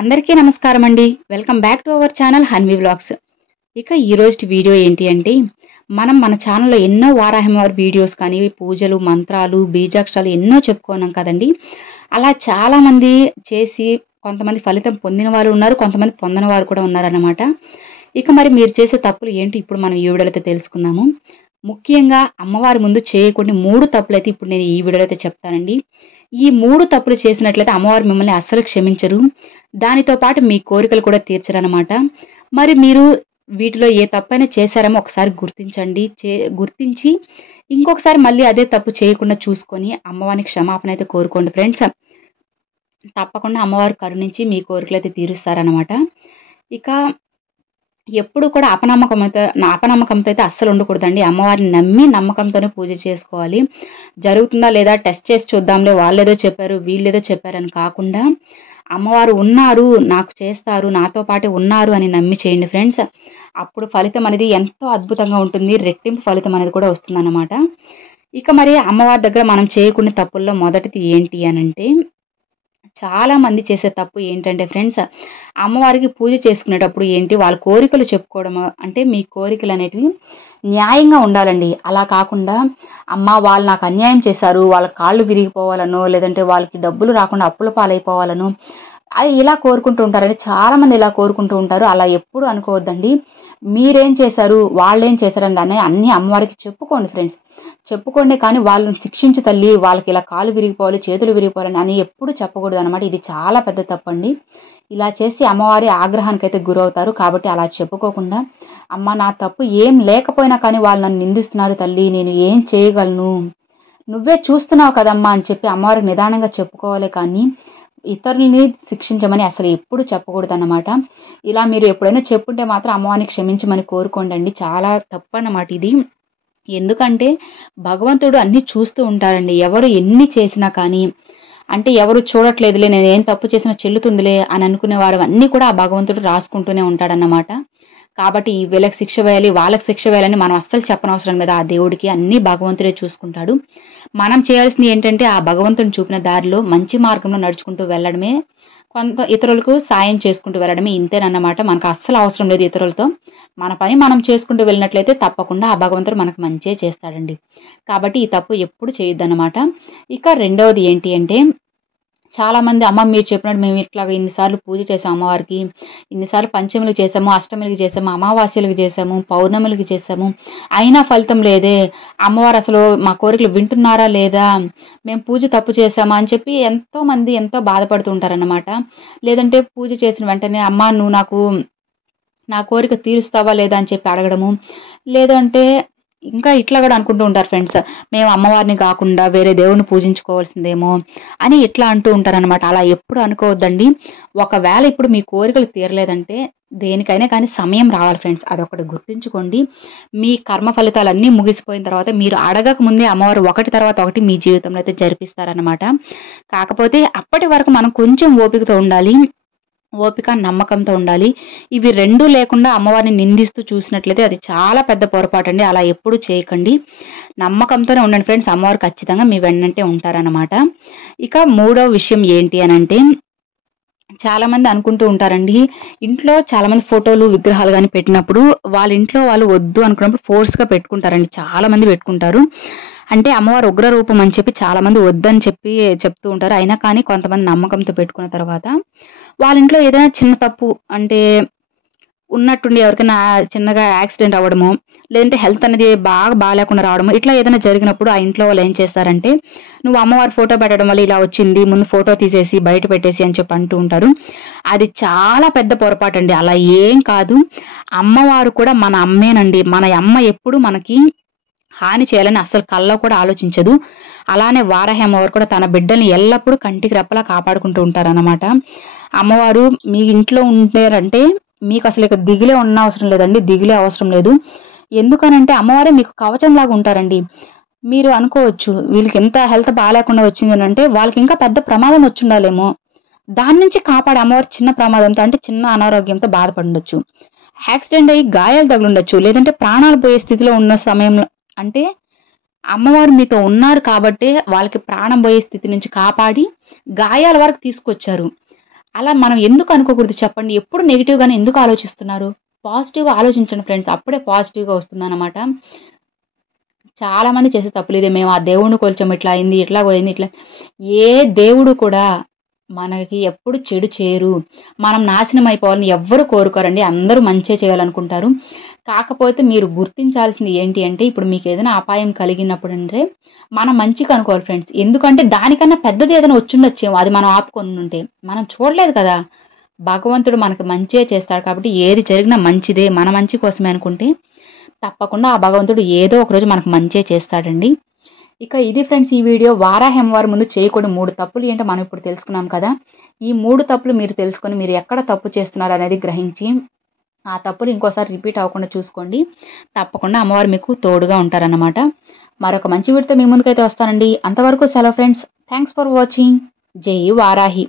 అందరికీ నమస్కారం అండి. Welcome back to our channel Hanvi vlogs. ఇక ఈ రోజు వీడియో ఏంటి అంటే మన ఛానల్లో ఎన్నో వారాహిమవారి వీడియోస్ కానీ పూజలు, మంత్రాలు, బీజాక్షరాలు ఎన్నో చెప్పుకున్నాం కదండి. అలా చాలా మంది చేసి కొంతమంది ఫలితం పొందిన వారు ఉన్నారు, కొంతమంది పొందని వారు కూడా ఉన్నారన్నమాట. ఇక మరి మీరు చేసే తప్పులు ఏంటి ఇప్పుడు మనం ఈ వీడియోలో అయితే తెలుసుకుందాము. ముఖ్యంగా అమ్మవారి ముందు చేయకుండా 3 తప్పులైతే ఇప్పుడు నేను ఈ వీడియోలో అయితే చెప్తానండి. ఈ 3 తప్పులు చేసినట్లయితే అమ్మవారు మిమ్మల్ని అస్సలు క్షమించరు. దానితో పాటు మీ కోరికలు కూడా తీర్చరనమాట. మరి మీరు వీటిలో ఏ తప్పైనా చేశారేమో ఒకసారి గుర్తించండి. గుర్తించి ఇంకొకసారి మళ్ళీ అదే తప్పు చేయకుండా చూసుకొని అమ్మవారిని క్షమాపణ అయితే కోరుకోండి ఫ్రెండ్స్. తప్పకుండా అమ్మవారు కరుణించి మీ కోరికలైతే తీరుస్తారనమాట. ఇక ఎప్పుడు కూడా అపనమ్మకంతో అయితే అస్సలు ఉండకూడదండి. అమ్మవారిని నమ్మి నమ్మకంతోనే పూజ చేసుకోవాలి. జరుగుతుందా లేదా టెస్ట్ చేసి చూద్దాంలే, వాళ్ళేదో చెప్పారు వీళ్ళేదో చెప్పారని కాకుండా అమ్మవారు ఉన్నారు, నాకు చేస్తారు, నాతో పాటే ఉన్నారు అని నమ్మి చేయండి ఫ్రెండ్స్. అప్పుడు ఫలితం అనేది ఎంతో అద్భుతంగా ఉంటుంది. రెట్టింపు ఫలితం అనేది కూడా వస్తుందన్నమాట. ఇక మరి అమ్మవారి దగ్గర మనం చేయకునే తప్పుల్లో మొదటిది ఏంటి అనంటే, చాలా మంది చేసే తప్పు ఏంటంటే ఫ్రెండ్స్, అమ్మవారికి పూజ చేసుకునేటప్పుడు ఏంటి వాళ్ళ కోరికలు చెప్పుకోవడం. అంటే మీ కోరికలు అనేటివి న్యాయంగా ఉండాలండి. అలా కాకుండా అమ్మ వాళ్ళు నాకు అన్యాయం చేశారు, వాళ్ళ కాళ్ళు విరిగిపోవాలనో లేదంటే వాళ్ళకి డబ్బులు రాకుండా అప్పుల పాలైపోవాలనో అది ఇలా కోరుకుంటూ ఉంటారండి. చాలామంది ఇలా కోరుకుంటూ ఉంటారు. అలా ఎప్పుడు అనుకోవద్దండి. మీరేం చేశారు, వాళ్ళేం చేశారని దాన్ని అన్నీ అమ్మవారికి చెప్పుకోండి ఫ్రెండ్స్. చెప్పుకోండి, కానీ వాళ్ళని శిక్షించు తల్లి, వాళ్ళకి ఇలా కాలు విరిగిపోవాలి, చేతులు విరిగిపోవాలని అని ఎప్పుడు చెప్పకూడదు అనమాట. ఇది చాలా పెద్ద తప్పండి. ఇలా చేసి అమ్మవారి ఆగ్రహానికి అయితే గురవుతారు. కాబట్టి అలా చెప్పుకోకుండా, అమ్మ నా తప్పు ఏం లేకపోయినా కానీ వాళ్ళు నన్ను నిందిస్తున్నారు తల్లి, నేను ఏం చేయగలను, నువ్వే చూస్తున్నావు కదమ్మా అని చెప్పి అమ్మవారికి నిదానంగా చెప్పుకోవాలి. కానీ ఇతరులని శిక్షించమని అసలు ఎప్పుడు చెప్పకూడదు అన్నమాట. ఇలా మీరు ఎప్పుడైనా చెప్పుంటే మాత్రం అమ్మవారిని క్షమించమని కోరుకోండి. చాలా తప్పు అన్నమాట ఇది. ఎందుకంటే భగవంతుడు అన్నీ చూస్తూ ఉంటారండి. ఎవరు ఎన్ని చేసినా కానీ, అంటే ఎవరు చూడట్లేదులే, నేను ఏం తప్పు చేసినా చెల్లుతుందిలే అని అనుకునే వారు అన్నీ కూడా ఆ భగవంతుడు రాసుకుంటూనే ఉంటాడన్నమాట. కాబట్టి వీళ్ళకి శిక్ష వేయాలి, వాళ్ళకి శిక్ష వేయాలని మనం అస్సలు చెప్పనవసరం లేదు. ఆ దేవుడికి అన్నీ భగవంతుడే చూసుకుంటాడు. మనం చేయాల్సింది ఏంటంటే ఆ భగవంతుని చూపిన దారిలో మంచి మార్గంలో నడుచుకుంటూ వెళ్ళడమే, కొంత ఇతరులకు సాయం చేసుకుంటూ వెళ్ళడమే, ఇంతేనన్నమాట. మనకు అస్సలు అవసరం లేదు ఇతరులతో. మన పని మనం చేసుకుంటూ వెళ్ళినట్లయితే తప్పకుండా ఆ భగవంతుడు మనకు మంచే చేస్తాడండి. కాబట్టి ఈ తప్పు ఎప్పుడు చేయొద్దన్నమాట. ఇక రెండవది ఏంటి అంటే, చాలామంది అమ్మ మీరు చెప్పినట్టు మేము ఇట్లాగా ఇన్నిసార్లు పూజ చేసాము అమ్మవారికి, ఇన్నిసార్లు పంచములకు చేసాము, అష్టములకు చేసాము, అమావాస్యలకు చేసాము, పౌర్ణములకు చేసాము, అయినా ఫలితం లేదే, అమ్మవారు అసలు మా కోరికలు వింటున్నారా లేదా, మేము పూజ తప్పు చేసామా అని చెప్పి ఎంతోమంది ఎంతో బాధపడుతూ ఉంటారన్నమాట. లేదంటే పూజ చేసిన వెంటనే అమ్మ నువ్వు నాకు నా కోరిక తీరుస్తావా లేదా అని చెప్పి అడగడము, లేదంటే ఇంకా ఇట్లా కూడా అనుకుంటూ ఉంటారు ఫ్రెండ్స్, మేము అమ్మవారిని కాకుండా వేరే దేవుడిని పూజించుకోవాల్సిందేమో అని ఇట్లా అంటూ ఉంటారనమాట. అలా ఎప్పుడు అనుకోవద్దండి. ఒకవేళ ఇప్పుడు మీ కోరికలు తీరలేదంటే దేనికైనా కానీ సమయం రావాలి ఫ్రెండ్స్, అదొకటి గుర్తుంచుకోండి. మీ కర్మ ఫలితాలన్నీ ముగిసిపోయిన తర్వాత మీరు అడగక ముందే అమ్మవారు ఒకటి తర్వాత ఒకటి మీ జీవితంలో అయితే జరిపిస్తారనమాట. కాకపోతే అప్పటి వరకు మనం కొంచెం ఓపికతో ఉండాలి, ఓపిక నమ్మకంతో ఉండాలి. ఇవి రెండూ లేకుండా అమ్మవారిని నిందిస్తూ చూసినట్లయితే అది చాలా పెద్ద పొరపాటు అండి. అలా ఎప్పుడు చేయకండి. నమ్మకంతోనే ఉండండి ఫ్రెండ్స్, అమ్మవారు ఖచ్చితంగా మీ వెన్నంటే ఉంటారన్నమాట. ఇక మూడో విషయం ఏంటి అనంటే, చాలామంది అనుకుంటూ ఉంటారండి, ఇంట్లో చాలామంది ఫోటోలు విగ్రహాలు కానీ పెట్టినప్పుడు వాళ్ళ ఇంట్లో వాళ్ళు వద్దు అనుకున్నప్పుడు ఫోర్స్గా పెట్టుకుంటారండి. చాలామంది పెట్టుకుంటారు. అంటే అమ్మవారు ఉగ్ర రూపం అని చెప్పి చాలామంది వద్దని చెప్పి చెప్తూ ఉంటారు. అయినా కానీ కొంతమంది నమ్మకంతో పెట్టుకున్న తర్వాత వాళ్ళ ఇంట్లో ఏదైనా చిన్న తప్పు, అంటే ఉన్నట్టుండి ఎవరికైనా చిన్నగా యాక్సిడెంట్ అవ్వడము, లేదంటే హెల్త్ అనేది బాగాలేకుండా రావడము, ఇట్లా ఏదైనా జరిగినప్పుడు ఆ ఇంట్లో వాళ్ళు ఏం చేస్తారంటే, నువ్వు అమ్మవారి ఫోటో పెట్టడం వల్ల ఇలా వచ్చింది, ముందు ఫోటో తీసేసి బయట పెట్టేసి అని చెప్పి అంటూ ఉంటారు. అది చాలా పెద్ద పొరపాటు అండి. అలా ఏం కాదు. అమ్మవారు కూడా మన అమ్మేనండి. మన అమ్మ ఎప్పుడు మనకి హాని చేయాలని అస్సలు కల్లో కూడా ఆలోచించదు. అలానే వారాహి అమ్మవారు కూడా తన బిడ్డల్ని ఎల్లప్పుడూ కంటికి రెప్పలా కాపాడుకుంటూ ఉంటారన్నమాట. అమ్మవారు మీ ఇంట్లో ఉంటారంటే మీకు అసలు ఇక దిగులే ఉన్న అవసరం లేదండి, దిగులే అవసరం లేదు. ఎందుకనంటే అమ్మవారే మీకు కవచం లాగా ఉంటారండి. మీరు అనుకోవచ్చు వీళ్ళకి ఎంత హెల్త్ బాగాలేకుండా వచ్చింది అంటే వాళ్ళకి ఇంకా పెద్ద ప్రమాదం వచ్చి ఉండాలేమో, దాని నుంచి కాపాడే అమ్మవారు చిన్న ప్రమాదంతో, అంటే చిన్న అనారోగ్యంతో బాధపడుండొచ్చు, యాక్సిడెంట్ అయ్యి గాయాలు తగులుండొచ్చు, లేదంటే ప్రాణాలు పోయే స్థితిలో ఉన్న సమయంలో, అంటే అమ్మవారు మీతో ఉన్నారు కాబట్టే వాళ్ళకి ప్రాణం పోయే స్థితి నుంచి కాపాడి గాయాల వరకు తీసుకొచ్చారు. అలా మనం ఎందుకు అనుకోకూడదు చెప్పండి? ఎప్పుడు నెగెటివ్‌గానే ఎందుకు ఆలోచిస్తున్నారు? పాజిటివ్‌గా ఆలోచించండి ఫ్రెండ్స్. అప్పుడే పాజిటివ్‌గా వస్తుందన్నమాట. చాలామంది చేసే తప్పులు ఇదే. మేము ఆ దేవుడిని కొలిచాం, ఇట్లా అయింది, ఇట్లా పోయింది, ఇట్లా. ఏ దేవుడు కూడా మనకి ఎప్పుడు చెడు చేయరు. మనం నాశనం అయిపోవాలని ఎవ్వరు కోరుకోరండి. అందరూ మంచే చేయాలనుకుంటారు. కాకపోతే మీరు గుర్తించాల్సింది ఏంటి అంటే, ఇప్పుడు మీకేదైనా అపాయం కలిగినప్పుడంటే, మనం మంచిగా అనుకోవాలి ఫ్రెండ్స్. ఎందుకంటే దానికన్నా పెద్దది ఏదైనా వచ్చుండొచ్చేమో. అది మనం ఆపుకొనుంటే. మనం చూడలేదు కదా! భగవంతుడు మనకు మంచే చేస్తాడు కాబట్టి ఏది జరిగినా మంచిదే, మన మంచి కోసమే అనుకుంటే తప్పకుండా ఆ భగవంతుడు ఏదో ఒకరోజు మనకు మంచే చేస్తాడండి. ఇక ఇది ఫ్రెండ్స్ ఈ వీడియో. వారాహి అమ్మవారి ముందు చేయకూడని 3 తప్పులు ఏంటో మనం ఇప్పుడు తెలుసుకున్నాం కదా! ఈ 3 తప్పులు మీరు తెలుసుకొని మీరు ఎక్కడ తప్పు చేస్తున్నారనేది గ్రహించి, ఆ తప్పులు ఇంకోసారి రిపీట్ అవ్వకుండా చూసుకోండి. తప్పకుండా అమ్మవారు మీకు తోడుగా ఉంటారన్నమాట. మరొక మంచి వీడియోతో మీ ముందుకైతే వస్తానండి. అంతవరకు సెలవు ఫ్రెండ్స్. Thanks for watching. జై వారాహి.